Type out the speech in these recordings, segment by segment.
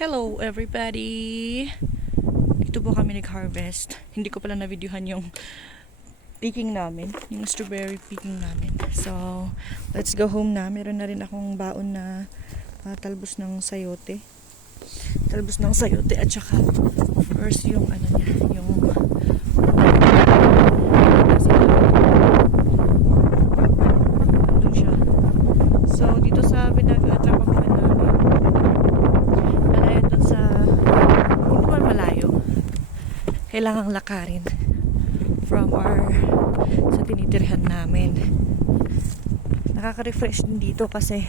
Hello everybody! Dito po kami nag-harvest. Hindi ko pala na-videohan yung picking namin, yung strawberry picking namin. So, let's go home na. Meron na rin akong baon na talbos ng sayote. Talbos ng sayote at saka first yung ano niya, yung nandun siya. So, dito sa pinag-trabahuan namin, malayo dun sa hindi naman malayo, kailangang lakarin from our sa tinitirhan namin. Nakaka-refresh din dito kasi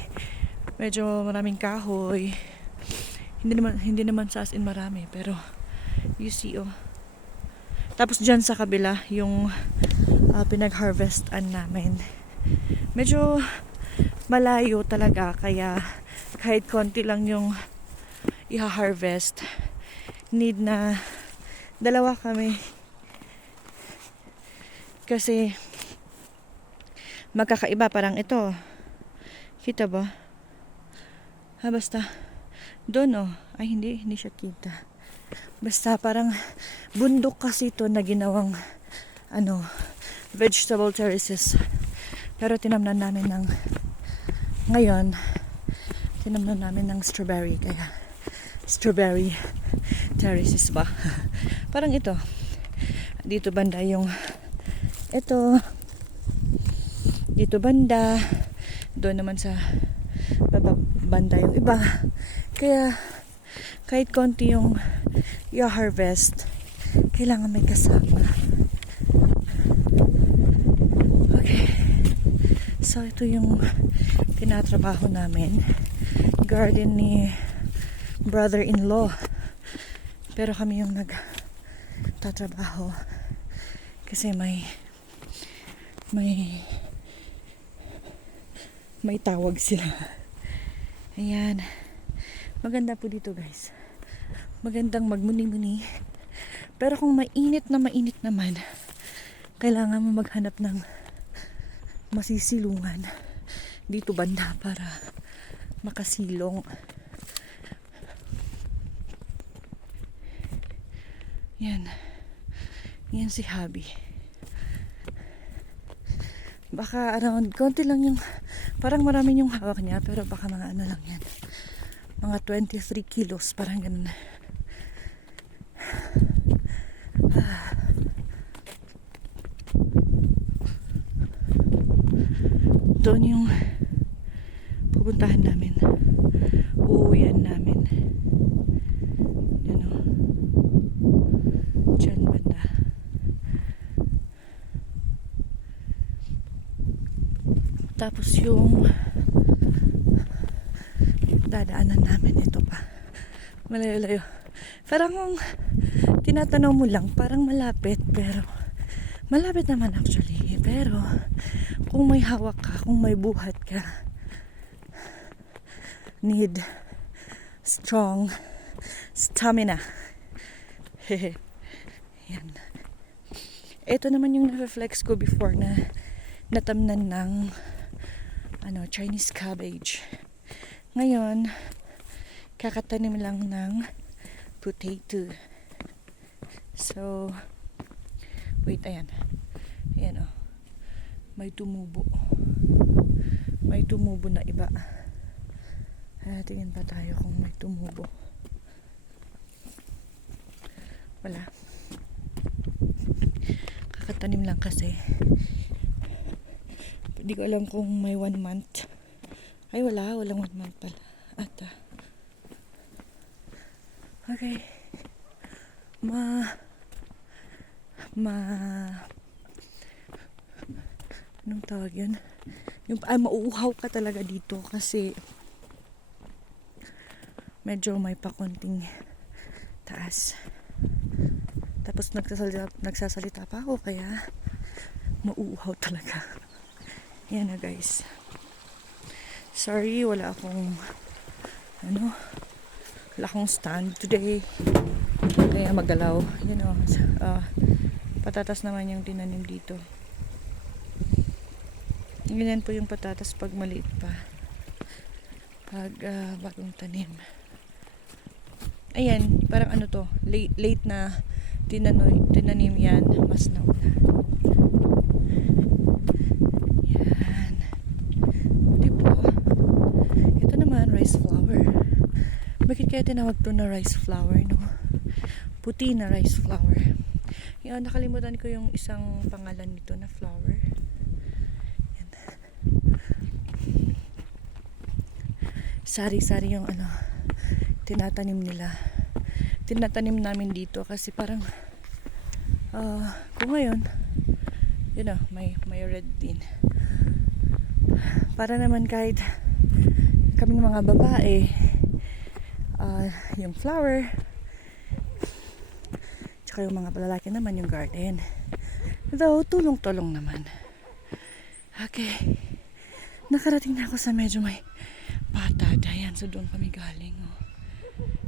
medyo maraming kahoy, hindi naman sa as in marami, pero you see tapos dyan sa kabila yung pinag-harvestan namin, medyo malayo talaga, kaya kahit konti lang yung i-harvest, need na dalawa kami kasi magkakaiba. Parang ito, kita ba? Basta doon ay hindi siya kita. Basta parang bundok kasi ito na ginawang vegetable terraces, pero tinamnan namin ng strawberry, kaya strawberry terraces ba. Parang ito dito banda yung ito, dito banda, doon naman sa banda yung iba, kaya kahit konti yung i-harvest, kailangan may kasama. Okay, so ito yung tinatrabaho namin, garden ni brother-in-law, pero kami yung nagtatrabaho kasi may tawag sila. Ayan, maganda po dito guys, magandang magmuni-muni, pero kung mainit naman, kailangan mo maghanap ng masisilungan dito banda para makasilong. Yan si Habi. Baka around, konti lang yung, parang marami yung hawak niya, pero baka mga ano lang yan, mga 23 kilos, parang ganun. Doon yung pupuntahan namin, uuwian namin. Diyan banda. Tapos yung dadaanan namin, ito pa, malayo-layo. Parang kung tinatanaw mo lang, parang malapit, pero malapit naman actually. Pero kung may hawak ka, kung may buhat ka, need strong stamina. Yan. Ito naman yung na-reflex ko before na natamnan ng Chinese cabbage. Ngayon, kakatanim lang ng potato. So, wait, ayan. Ayan may tumubo. May tumubo na iba. Tingin pa tayo kung may tumubo. Wala. Kakatanim lang kasi. Hindi ko alam kung may 1 month. Ay, walang 1 month pala. Okay. Anong tawag yun? Mauuhaw ka talaga dito kasi medyo may pakonting taas. Tapos nagsasalita pa ako, kaya mauuhaw talaga. Yan na guys. Sorry, wala akong stand today. Kaya magalaw. Patatas naman yung tinanim dito. Ganyan po yung patatas pag maliit pa. Pag bagong tanim. Ayan, parang ano to, late na tinanim yan, mas nauna. Yan. Diba? Ito naman, rice flower. Bakit kaya tinawag to na rice flower, no? Puti na rice flower. Yan, nakalimutan ko yung isang pangalan nito na flower. Yan. Sari-sari yung ano, tinatanim nila. Tinatanim namin dito kasi parang kung ngayon may red din. Para naman kahit kaming mga babae, yung flower, tsaka yung mga lalaki naman yung garden. Though, tulong-tulong naman. Okay. Nakarating na ako sa medyo may patad. Ayan, so doon kami galing. Oh.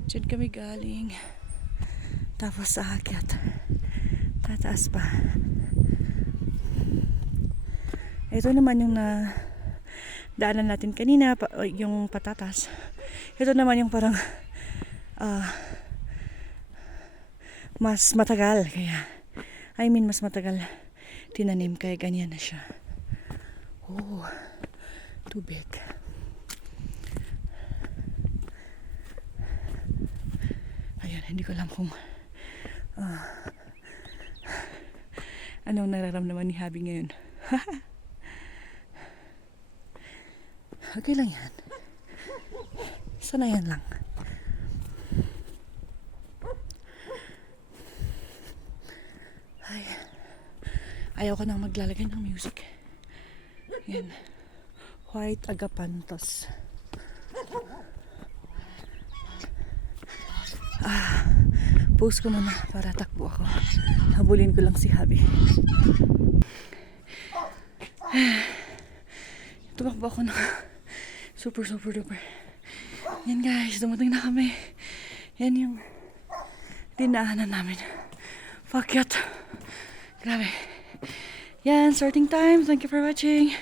Diyan kami galing. Tapos sa akyat. Tataas pa. Ito naman yung daanan natin kanina, yung patatas. Ito naman yung parang mas matagal. Kaya, mas matagal tinanim. Kaya ganyan na siya. Oh, tubig. Ayan, hindi ko alam kung anong nararamdaman ni Habi ngayon. Okay lang yan. Sanayan lang. Ay, ayaw ko nang maglalagay ng music. Yan. White agapanthus. Post ko muna para takbo ako. Habulin ko lang si Habi. Tumakbo ako na super duper. Yan guys, dumating na kami. Yan yung dinaanan namin. Pakyat. Grabe. Yan, starting time. Thank you for watching.